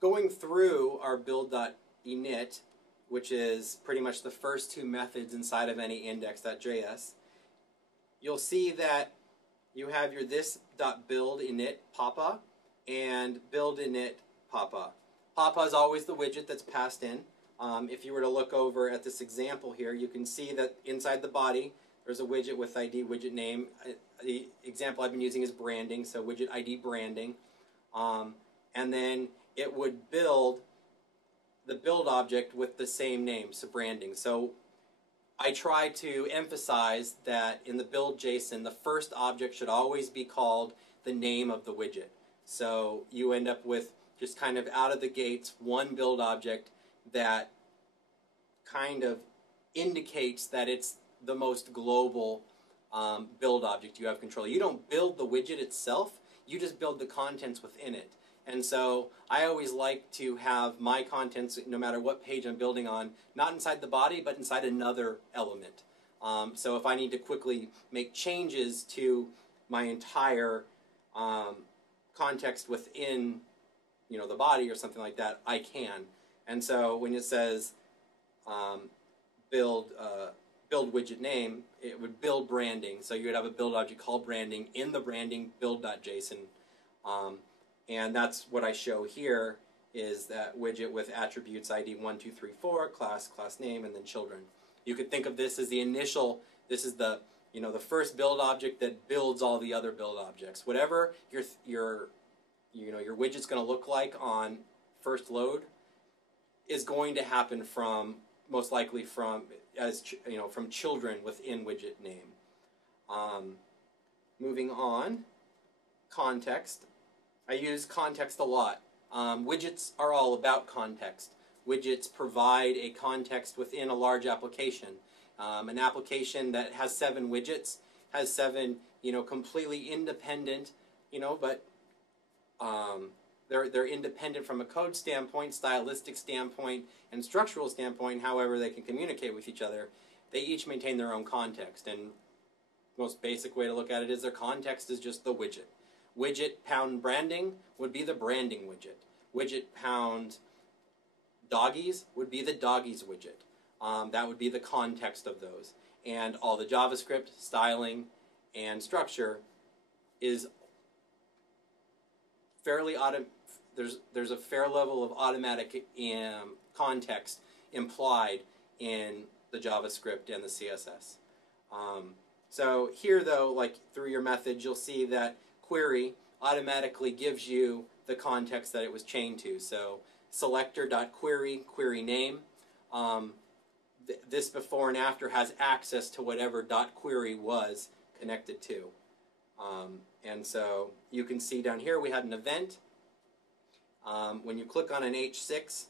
going through our build.init, which is pretty much the first two methods inside of any index.js, you'll see that you have your this.build.init papa and build.init papa. Papa is always the widget that's passed in. If you were to look over at this example here, you can see that inside the body there's a widget with ID, widget name. The example I've been using is branding, so widget ID branding. And then it would build the build object with the same name, so branding. So I try to emphasize that in the build JSON, the first object should always be called the name of the widget. So you end up with just kind of out of the gates one build object that kind of indicates that it's the most global build object you have control. You don't build the widget itself, you just build the contents within it. And so I always like to have my contents, no matter what page I'm building on, not inside the body, but inside another element. So if I need to quickly make changes to my entire context within, the body or something like that, I can. And so when it says build widget name, it would build branding. So you would have a build object called branding in the branding build.json. And that's what I show here is that widget with attributes ID 1, 2, 3, 4, class name, and then children. You could think of this as the initial, this is the, the first build object that builds all the other build objects. Whatever your widget's going to look like on first load is going to happen from, most likely from, from children within widget name. Moving on, context. I use context a lot. Widgets are all about context. Widgets provide a context within a large application. An application that has 7 widgets has 7, completely independent, but they're independent from a code standpoint, stylistic standpoint, and structural standpoint. However, they can communicate with each other. They each maintain their own context, and most basic way to look at it is their context is just the widget. Widget pound branding would be the branding widget. Widget pound doggies would be the doggies widget. That would be the context of those. And all the JavaScript, styling, and structure is fairly there's a fair level of automatic context implied in the JavaScript and the CSS. So here though, like through your methods, you'll see that query automatically gives you the context that it was chained to. So selector.query, query name. This before and after has access to whatever .query was connected to. And so you can see down here we had an event. When you click on an H6,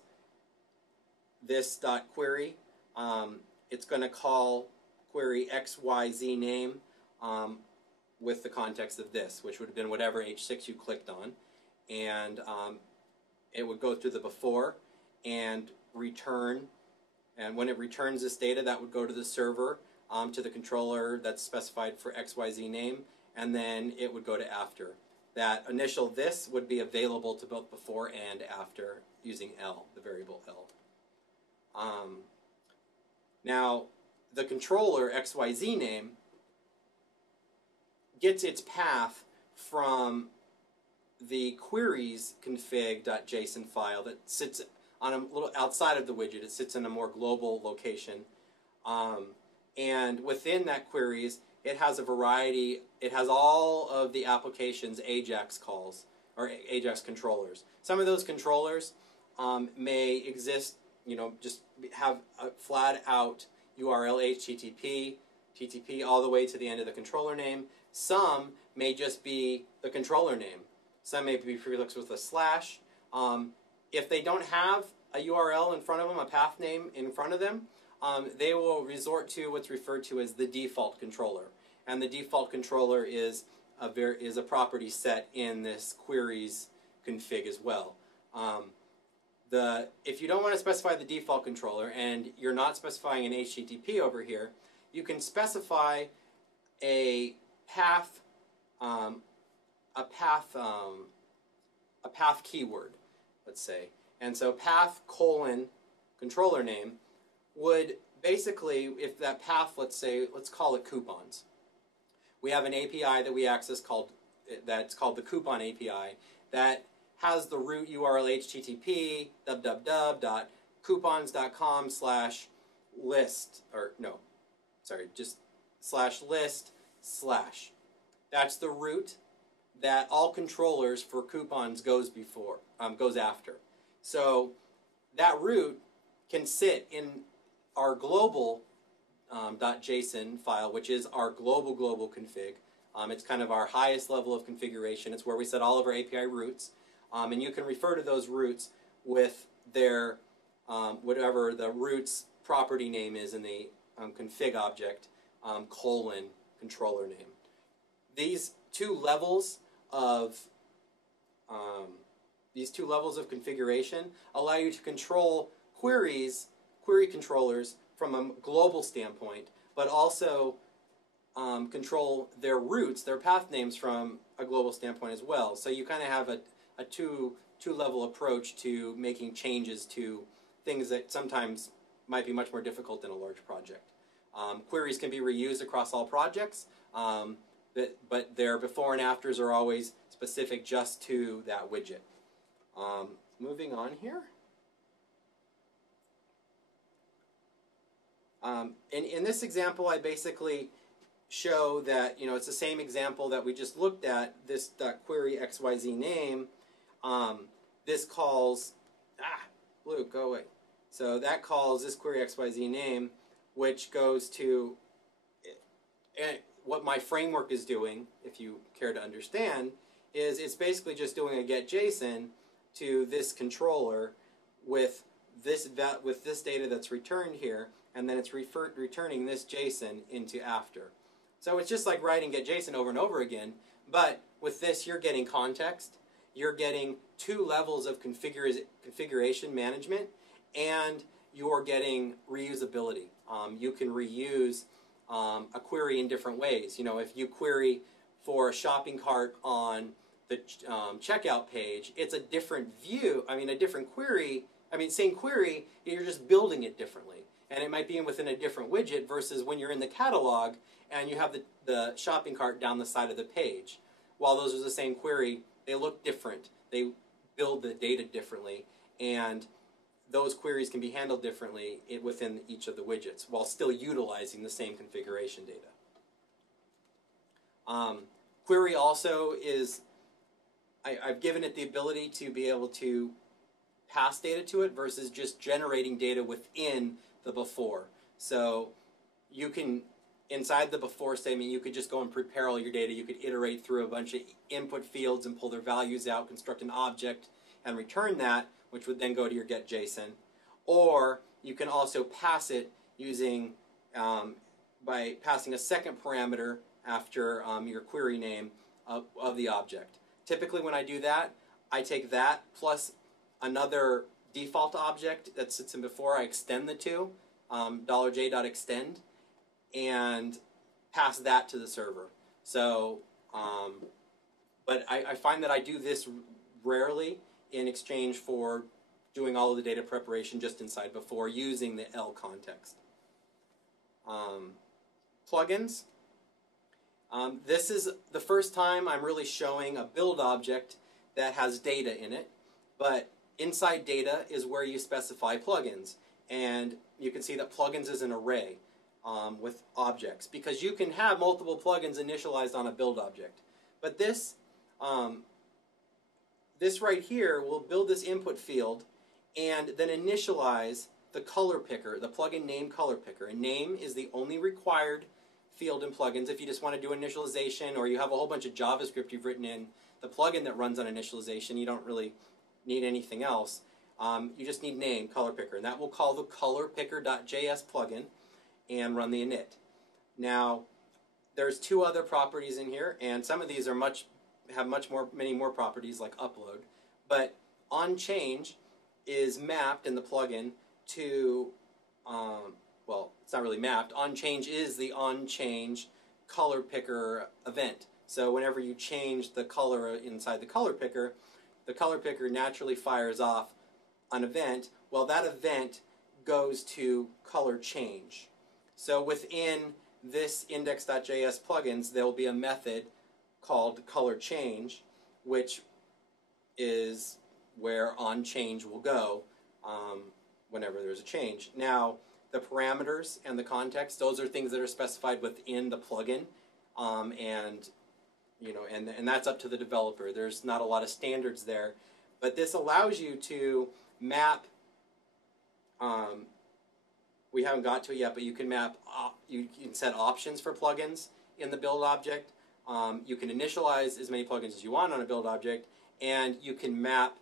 this .query, it's going to call query XYZ name with the context of this, which would have been whatever H6 you clicked on. And it would go through the before and return. And when it returns this data, that would go to the server, to the controller that's specified for XYZ name, and then it would go to after. That initial this would be available to both before and after using L, the variable L. Now, the controller XYZ name gets its path from the queries config.json file that sits on a little outside of the widget. It sits in a more global location. And within that queries, it has a variety, it has all of the application's AJAX calls, or AJAX controllers. Some of those controllers may exist, just have a flat out URL HTTP, TTP all the way to the end of the controller name. Some may just be the controller name. Some may be prefixed with a slash. If they don't have a URL in front of them, a path name in front of them, they will resort to what's referred to as the default controller. And the default controller is a property set in this queries config as well. If you don't want to specify the default controller and you're not specifying an HTTP over here, you can specify a path keyword. let's say. And so path colon controller name would basically, if that path, let's say, let's call it coupons. We have an API that we access that's called the Coupon API that has the root URL http www.coupons.com/list, or no, sorry, just /list/. That's the root that all controllers for coupons goes after. So that root can sit in our global .json file, which is our global config. It's kind of our highest level of configuration. It's where we set all of our API roots. And you can refer to those roots with their, whatever the root's property name is in the config object, colon controller name. These two levels of configuration allow you to control query controllers from a global standpoint, but also control their roots, their path names from a global standpoint as well. So you kind of have a two-level approach to making changes to things that sometimes might be much more difficult than a large project. Queries can be reused across all projects, but their before and afters are always specific just to that widget. Moving on here. In this example, I basically show that, it's the same example that we just looked at, this query XYZ name. This calls, blue, go away. So that calls this query XYZ name, which goes to what my framework is doing, if you care to understand, is it's basically just doing a get JSON to this controller with this data that's returned here, and then it's returning this JSON into after. So it's just like writing get JSON over and over again, but with this you're getting context, you're getting two levels of configuration management, and you're getting reusability. You can reuse a query in different ways. If you query for a shopping cart on the checkout page, it's a different view, a different query, same query, you're just building it differently. And it might be within a different widget versus when you're in the catalog and you have the shopping cart down the side of the page. While those are the same query, they look different. They build the data differently, and those queries can be handled differently within each of the widgets while still utilizing the same configuration data. Query also is, I've given it the ability to be able to pass data to it versus just generating data within the before. So you can, inside the before statement, you could just go and prepare all your data. You could iterate through a bunch of input fields and pull their values out, construct an object, and return that, which would then go to your get JSON. Or you can also pass it using, by passing a second parameter after your query name of the object. Typically when I do that, I take that plus another default object that sits in before. I extend the two, $j.extend, and pass that to the server. So, but I find that I do this rarely in exchange for doing all of the data preparation just inside before using the L context. Plugins. This is the first time I'm really showing a build object that has data in it, but inside data is where you specify plugins. And you can see that plugins is an array with objects, because you can have multiple plugins initialized on a build object. But this, this right here will build this input field and then initialize the color picker, the plugin name color picker. And name is the only required field in plugins. If you just want to do initialization, or you have a whole bunch of JavaScript you've written in the plugin that runs on initialization, you don't really need anything else. You just need name, color picker, and that will call the colorpicker.js plugin and run the init. Now, there's two other properties in here, and some of these are many more properties like upload. But onChange is mapped in the plugin to, well, it's not really mapped. OnChange is the onChange color picker event. So whenever you change the color inside the color picker, the color picker naturally fires off an event. Well, that event goes to color change. So within this index.js plugins, there will be a method called color change, which is where onChange will go whenever there's a change. Now, the parameters and the context, those are things that are specified within the plugin, and that's up to the developer. There's not a lot of standards there, but this allows you to map. We haven't got to it yet, but you can map. You can set options for plugins in the build object. You can initialize as many plugins as you want on a build object, and you can map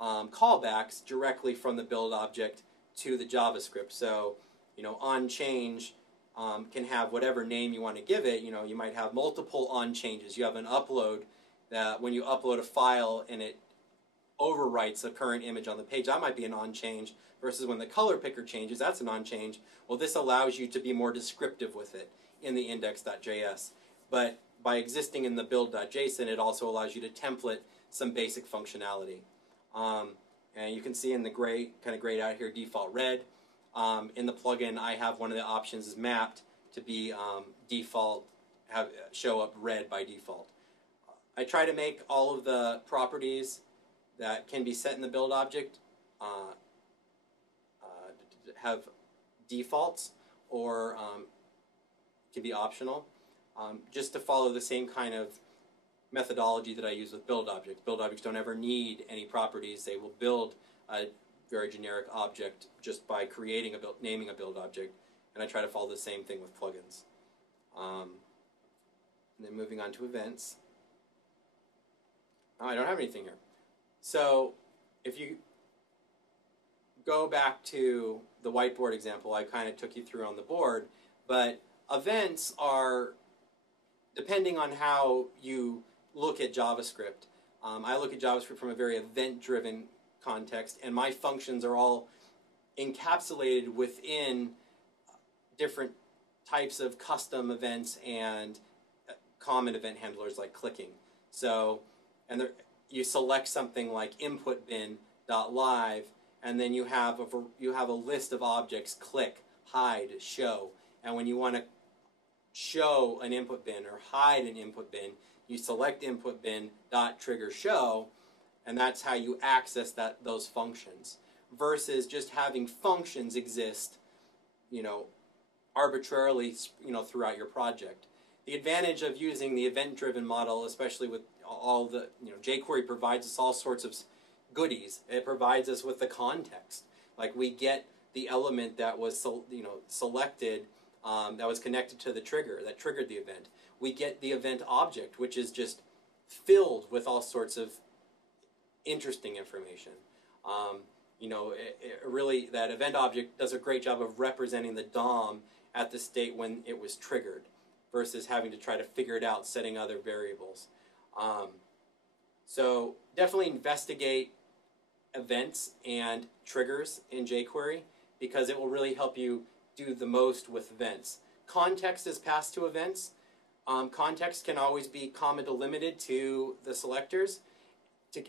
callbacks directly from the build object to the JavaScript. So, onChange can have whatever name you want to give it. You might have multiple onChanges. You have an upload that when you upload a file and it overwrites the current image on the page, that might be an onChange, versus when the color picker changes, that's an onChange. Well, this allows you to be more descriptive with it in the index.js. But by existing in the build.json, it also allows you to template some basic functionality. And you can see in the gray, kind of grayed out here, default red. In the plugin, I have one of the options is mapped to be default, show up red by default. I try to make all of the properties that can be set in the build object have defaults, or can be optional, just to follow the same kind of methodology that I use with build objects. Build objects don't ever need any properties. They will build a very generic object just by creating naming a build object, and I try to follow the same thing with plugins. And then moving on to events. Oh, I don't have anything here. So if you go back to the whiteboard example I kind of took you through on the board, but events are, depending on how you look at JavaScript, I look at JavaScript from a very event-driven context, and my functions are all encapsulated within different types of custom events and common event handlers like clicking. So, and you select something like input bin.live, and then you have a list of objects: click, hide, show. And when you want to show an input bin or hide an input bin, you select input bin.trigger show, and that's how you access those functions. Versus just having functions exist, arbitrarily, throughout your project. The advantage of using the event-driven model, especially with all the, jQuery provides us all sorts of goodies. It provides us with the context. Like, we get the element that was selected, that was connected to the trigger, that triggered the event. We get the event object, which is just filled with all sorts of interesting information. Really, that event object does a great job of representing the DOM at the state when it was triggered, versus having to try to figure it out, setting other variables. So definitely investigate events and triggers in jQuery, because it will really help you do the most with events. Context is passed to events. Context can always be comma delimited to the selectors to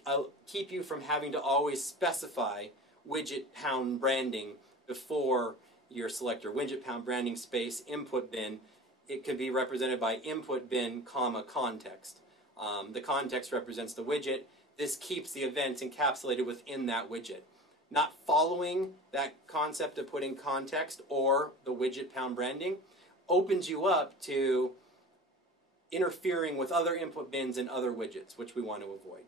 keep you from having to always specify widget pound branding before your selector. Widget pound branding space input bin. It can be represented by input bin comma context. The context represents the widget. This keeps the events encapsulated within that widget. Not following that concept of putting context or the widget pound branding opens you up to interfering with other input bins and other widgets, which we want to avoid.